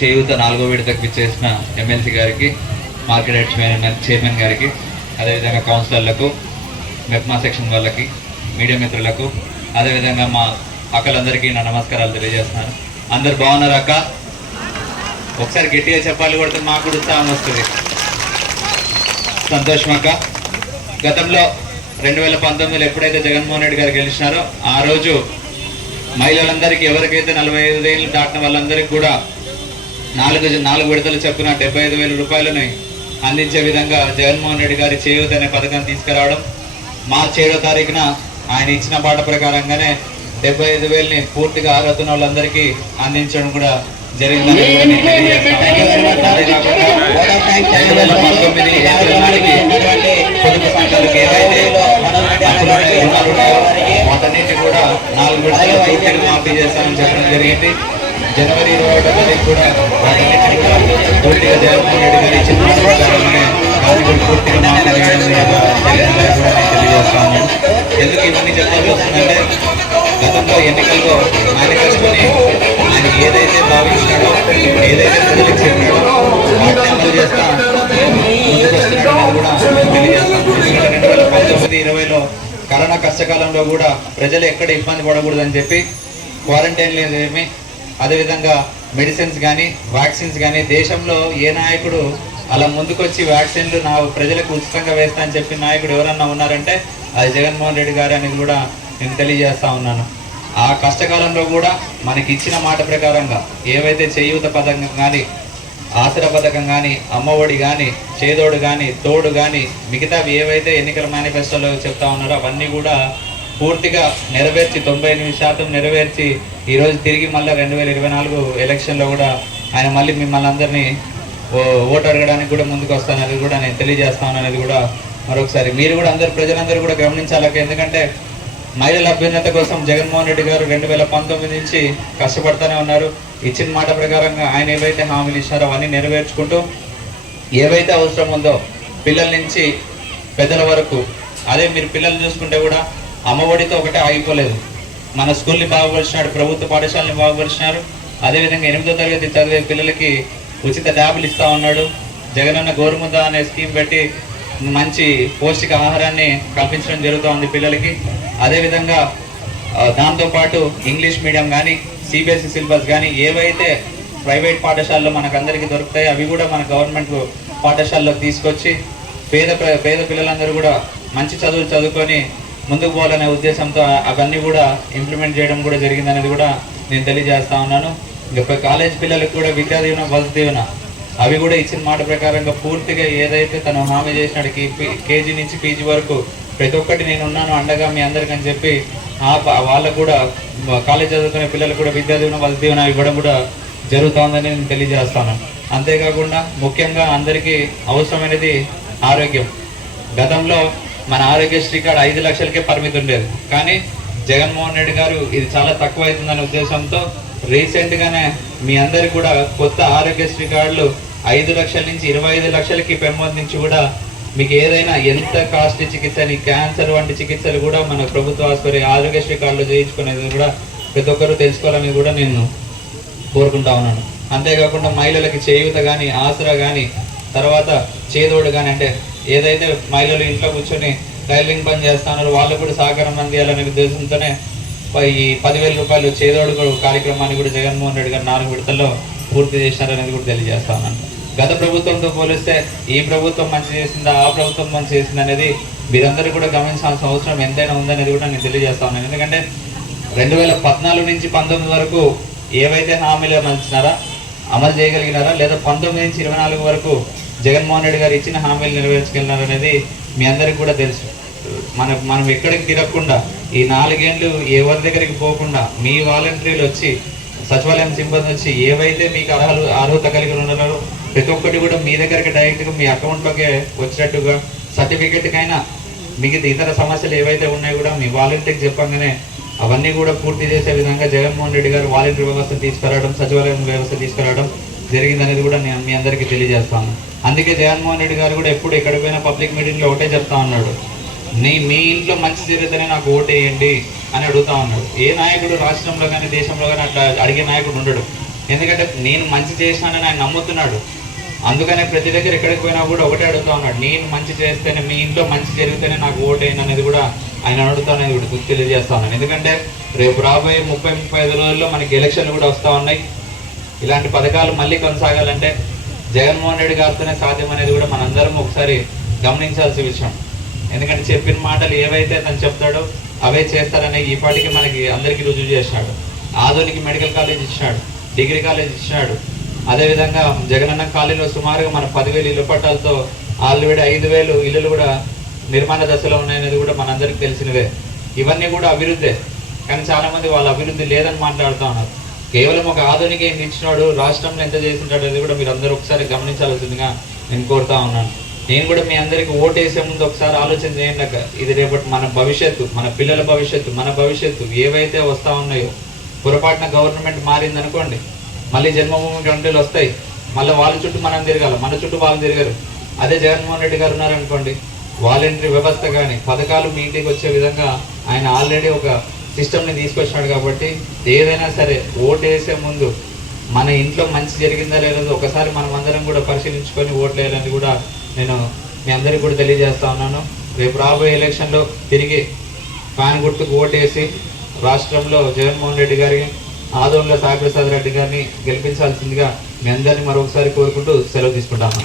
చేయూత నాలుగో విడతకు ఇచ్చేసిన ఎమ్మెల్సీ గారికి మార్కెట్ హెడ్ చైర్మన్ చైర్మన్ గారికి అదేవిధంగా కౌన్సిలర్లకు మెప్మా సెక్షన్ వాళ్ళకి మీడియా మిత్రులకు అదేవిధంగా మా అక్కలందరికీ నా నమస్కారాలు తెలియజేస్తున్నాను. అందరు బాగున్నారు అక్క? ఒకసారి గట్టిగా చెప్పాలి కొడితే మాకు కూడా ఉత్సాహం వస్తుంది. సంతోషం అక్క. గతంలో రెండు వేల పంతొమ్మిదిలో ఎప్పుడైతే జగన్మోహన్ రెడ్డి గారు గెలిచినారో ఆ రోజు మహిళలందరికీ ఎవరికైతే నలభై ఐదు ఏళ్ళు దాటిన వాళ్ళందరికీ కూడా నాలుగు నాలుగు విడతలు చొప్పున డెబ్బై ఐదు వేల రూపాయలని అందించే విధంగా జగన్మోహన్ రెడ్డి గారి చేయూత అనే పథకం తీసుకురావడం మార్చి ఏడో తారీఖున ఆయన ఇచ్చిన పాట ప్రకారంగానే డెబ్బై ఐదు వేలని పూర్తిగా అర్హత ఉన్న వాళ్ళందరికీ అందించడం కూడా జరిగిందని నాలుగు విడతలు పూర్తిగా మాఫీ చేస్తామని చెప్పడం జరిగింది. జనవరి ఇరవై ఒకటో తారీఖు కూడా వాటన్నిటిని కూడా పూర్తిగా జగన్మోహన్ రెడ్డి గారు ఇచ్చిన మాట ప్రకారంగానే దాన్ని పూర్తిగా మాఫీ చేయడం జరిగిందని కూడా నేను తెలియజేస్తాను ఎందుకు ఇవన్నీ చెప్పాల్సి వస్తుందంటే గతంలో ఎన్నికల్లో మేనిఫెస్టోని ఆయన ఏదైతే భావించినాడో ఏదైతే ప్రజలకు కరోనా కష్టకాలంలో కూడా ప్రజలు ఎక్కడ ఇబ్బంది పడకూడదని చెప్పి క్వారంటైన్ ఏమి. అదేవిధంగా మెడిసిన్స్ కానీ వ్యాక్సిన్స్ కానీ దేశంలో ఏ నాయకుడు అలా ముందుకొచ్చి వ్యాక్సిన్లు నా ప్రజలకు ఉచితంగా వేస్తా అని నాయకుడు ఎవరన్నా ఉన్నారంటే అది జగన్మోహన్ రెడ్డి గారు అనేది కూడా నేను తెలియజేస్తా ఉన్నాను. ఆ కష్టకాలంలో కూడా మనకి ఇచ్చిన మాట ప్రకారంగా ఏవైతే చేయూత పథకం కానీ ఆసరా పథకం కానీ అమ్మఒడి కానీ చేదోడు కానీ తోడు కానీ మిగతావి ఏవైతే ఎన్నికల మేనిఫెస్టోలో చెప్తా ఉన్నారో అవన్నీ కూడా పూర్తిగా నెరవేర్చి తొంభై ఎనిమిది శాతం నెరవేర్చి ఈరోజు తిరిగి మళ్ళీ రెండు వేల ఇరవై నాలుగు ఎలక్షన్లో కూడా ఆయన మళ్ళీ మిమ్మల్ని అందరినీ ఓటు అడగడానికి కూడా ముందుకు వస్తానని కూడా నేను తెలియజేస్తాను అనేది కూడా మరొకసారి మీరు కూడా అందరు ప్రజలందరూ కూడా గమనించాలి. ఎందుకంటే మహిళల అభ్యున్నత కోసం జగన్మోహన్ రెడ్డి గారు రెండు వేల పంతొమ్మిది నుంచి కష్టపడుతూనే ఉన్నారు. ఇచ్చిన మాట ప్రకారంగా ఆయన ఏవైతే హామీలు ఇచ్చారో అవన్నీ నెరవేర్చుకుంటూ ఏవైతే అవసరం ఉందో పిల్లల నుంచి పెద్దల వరకు అదే మీరు పిల్లలు చూసుకుంటే కూడా అమ్మఒడితో ఒకటే ఆగిపోలేదు. మన స్కూల్ని బాగుపరిచినాడు ప్రభుత్వ పాఠశాలని బాగుపరిచినారు. అదేవిధంగా ఎనిమిదో తరగతి చదివే పిల్లలకి ఉచిత ట్యాబ్లు ఇస్తా ఉన్నాడు. జగనన్న గోరుముద్ద అనే స్కీమ్ పెట్టి మంచి పౌష్టిక ఆహారాన్ని కల్పించడం జరుగుతోంది పిల్లలకి. అదేవిధంగా దాంతోపాటు ఇంగ్లీష్ మీడియం కానీ సిబిఎస్ఈ సిలబస్ కానీ ఏవైతే ప్రైవేట్ పాఠశాలలో మనకందరికీ దొరుకుతాయో అవి కూడా మన గవర్నమెంట్ పాఠశాలలోకి తీసుకొచ్చి పేద పేద పిల్లలందరూ కూడా మంచి చదువులు చదువుకొని ముందుకు పోవాలనే ఉద్దేశంతో అవన్నీ కూడా ఇంప్లిమెంట్ చేయడం కూడా జరిగిందనేది కూడా నేను తెలియజేస్తా ఉన్నాను. ఇంకా కాలేజ్ పిల్లలకు కూడా విద్యా దీవెన వసతి దీవెన అవి కూడా ఇచ్చిన మాట ప్రకారంగా పూర్తిగా ఏదైతే తను హామీ చేసినాడు కేజీ నుంచి పీజీ వరకు ప్రతి ఒక్కటి నేను ఉన్నాను అండగా మీ అందరికని అని చెప్పి ఆ వాళ్ళకు కూడా కాలేజ్ చదువుకునే పిల్లలు కూడా విద్యా దీవెన వసతి దీవెన ఇవ్వడం కూడా జరుగుతోందని నేను తెలియజేస్తాను. అంతేకాకుండా ముఖ్యంగా అందరికీ అవసరమైనది ఆరోగ్యం. గతంలో మన ఆరోగ్యశ్రీ కార్డు ఐదు లక్షలకే పరిమితి ఉండేది. కానీ జగన్మోహన్ రెడ్డి గారు ఇది చాలా తక్కువ అవుతుందనే ఉద్దేశంతో రీసెంట్ గానే మీ అందరికి కూడా కొత్త ఆరోగ్యశ్రీ కార్డులు ఐదు లక్షల నుంచి ఇరవై ఐదు లక్షలకి పెంపొందించి కూడా మీకు ఏదైనా ఎంత కాస్ట్ చికిత్స అని క్యాన్సర్ వంటి చికిత్సలు కూడా మన ప్రభుత్వ ఆసుపత్రి ఆరోగ్యశ్రీ కార్డులో చేయించుకునేది కూడా ప్రతి ఒక్కరూ తెలుసుకోవాలని కూడా నేను కోరుకుంటా ఉన్నాను. అంతేకాకుండా మహిళలకి చేయూత కానీ ఆసరా కానీ తర్వాత చేదోడు కానీ అంటే ఏదైతే మహిళలు ఇంట్లో కూర్చొని టైలరింగ్ పని చేస్తున్నారో వాళ్ళు కూడా సహకారం అందియాలనే ఉద్దేశంతోనే ఈ పదివేల రూపాయలు చేదోడు కార్యక్రమాన్ని కూడా జగన్మోహన్ రెడ్డి గారు నాలుగు విడతల్లో పూర్తి చేశారనేది కూడా తెలియజేస్తా ఉన్నాను గత ప్రభుత్వంతో పోలిస్తే ఈ ప్రభుత్వం మంచి చేసిందా ఆ ప్రభుత్వం మంచి చేసింది అనేది మీరందరూ కూడా గమనించాల్సిన అవసరం ఎంతైనా ఉందనేది కూడా నేను తెలియజేస్తా ఉన్నాను ఎందుకంటే రెండు వేల పద్నాలుగు నుంచి పంతొమ్మిది వరకు ఏవైతే హామీలు అమల్చినారా అమలు చేయగలిగినారా లేదా పంతొమ్మిది నుంచి ఇరవై నాలుగు వరకు జగన్మోహన్ రెడ్డి గారు ఇచ్చిన హామీలు నెరవేర్చగలిగినారనేది మీ అందరికి కూడా తెలుసు. మన మనం ఎక్కడికి తిరగకుండా ఈ నాలుగేండ్లు ఎవరి దగ్గరికి పోకుండా మీ వాలంటీర్లు వచ్చి సచివాలయం సిబ్బంది వచ్చి ఏవైతే మీకు అర్హలు అర్హత కలిగి ఉన్నారో ప్రతి ఒక్కటి కూడా మీ దగ్గరికి డైరెక్ట్గా మీ అకౌంట్లోకే వచ్చినట్టుగా సర్టిఫికెట్కైనా మిగతా ఇతర సమస్యలు ఏవైతే ఉన్నాయో కూడా మీ వాలంటీర్కి చెప్పంగానే అవన్నీ కూడా పూర్తి చేసే విధంగా జగన్మోహన్ రెడ్డి గారు వాలంటీర్ వ్యవస్థ తీసుకురావడం సచివాలయం వ్యవస్థ తీసుకురావడం జరిగిందనేది కూడా నేను మీ అందరికీ తెలియజేస్తాను. అందుకే జగన్మోహన్ రెడ్డి గారు కూడా ఎప్పుడు ఎక్కడికి పోయినా పబ్లిక్ మీటింగ్లో ఒకటే చెప్తా ఉన్నాడు. నీ మీ ఇంట్లో మంచి జరిగితేనే నాకు ఓటేయండి అని అడుగుతా ఉన్నాడు. ఏ నాయకుడు రాష్ట్రంలో కానీ దేశంలో కానీ అట్లా అడిగే నాయకుడు ఉండడు. ఎందుకంటే నేను మంచి చేసినానని ఆయన నమ్ముతున్నాడు. అందుకనే ప్రతి దగ్గర ఎక్కడికి పోయినా కూడా ఒకటే అడుగుతా ఉన్నాడు. నేను మంచి చేస్తేనే మీ ఇంట్లో మంచి జరిగితేనే నాకు ఓటేయండి అనేది కూడా ఆయన అడుగుతానని కూడా గుర్తు తెలియజేస్తా ఉన్నాను ఎందుకంటే రేపు రాబోయే ముప్పై ముప్పై ఐదు రోజుల్లో మనకి ఎలక్షన్లు కూడా వస్తూ ఉన్నాయి. ఇలాంటి పథకాలు మళ్ళీ కొనసాగాలంటే జగన్మోహన్ రెడ్డి గారితోనే సాధ్యం అనేది కూడా మనందరం ఒకసారి గమనించాల్సిన విషయం. ఎందుకంటే చెప్పిన మాటలు ఏవైతే తను చెప్తాడో అవే చేస్తారనే ఈ పాటికి మనకి అందరికీ రుజువు చేసినాడు ఆధునిక మెడికల్ కాలేజ్ ఇచ్చినాడు డిగ్రీ కాలేజ్ ఇచ్చినాడు అదేవిధంగా జగనన్న కాలనీలో సుమారుగా మన పదివేలు ఇల్లు పట్టాలతో ఆల్రెడీ ఐదు వేలు ఇల్లులు కూడా నిర్మాణ దశలో ఉన్నాయనేది కూడా మనందరికీ తెలిసినవే. ఇవన్నీ కూడా అభివృద్ధే. కానీ చాలా మంది వాళ్ళ అభివృద్ధి లేదని మాట్లాడుతూ ఉన్నారు. కేవలం ఒక ఆధునిక ఏంటి ఇచ్చినాడు రాష్ట్రంలో ఎంత చేసింటాడు అనేది కూడా మీరు అందరూ ఒకసారి గమనించాల్సిందిగా నేను కోరుతా ఉన్నాను. నేను కూడా మీ అందరికి ఓటు వేసే ముందు ఒకసారి ఆలోచన చేయండి అక్క. ఇది రేపటి మన భవిష్యత్తు మన పిల్లల భవిష్యత్తు మన భవిష్యత్తు ఏవైతే వస్తా ఉన్నాయో పొరపాటున గవర్నమెంట్ మారింది అనుకోండి మళ్ళీ జన్మభూమి గంటలు వస్తాయి మళ్ళీ వాళ్ళ చుట్టూ మనం తిరగాలి మన చుట్టూ వాళ్ళు తిరగరు. అదే జగన్మోహన్ రెడ్డి గారు ఉన్నారనుకోండి వాలంటరీ వ్యవస్థ కానీ పథకాలు మీ ఇంటికి వచ్చే విధంగా ఆయన ఆల్రెడీ ఒక సిస్టమ్ని తీసుకొచ్చినాడు కాబట్టి ఏదైనా సరే ఓటు వేసే ముందు మన ఇంట్లో మంచి జరిగిందా లేదో ఒకసారి మనం అందరం కూడా పరిశీలించుకొని ఓట్లు వేయాలని కూడా నేను మీ అందరికీ కూడా తెలియజేస్తా ఉన్నాను. రేపు రాబోయే ఎలక్షన్లో తిరిగి ఫ్యాన్ గుర్తుకు ఓటేసి రాష్ట్రంలో జగన్మోహన్ రెడ్డి గారి ఆదోళనలో సాయిప్రసాద్ రెడ్డి గారిని గెలిపించాల్సిందిగా మీ అందరినీ మరొకసారి కోరుకుంటూ సెలవు తీసుకుంటాను.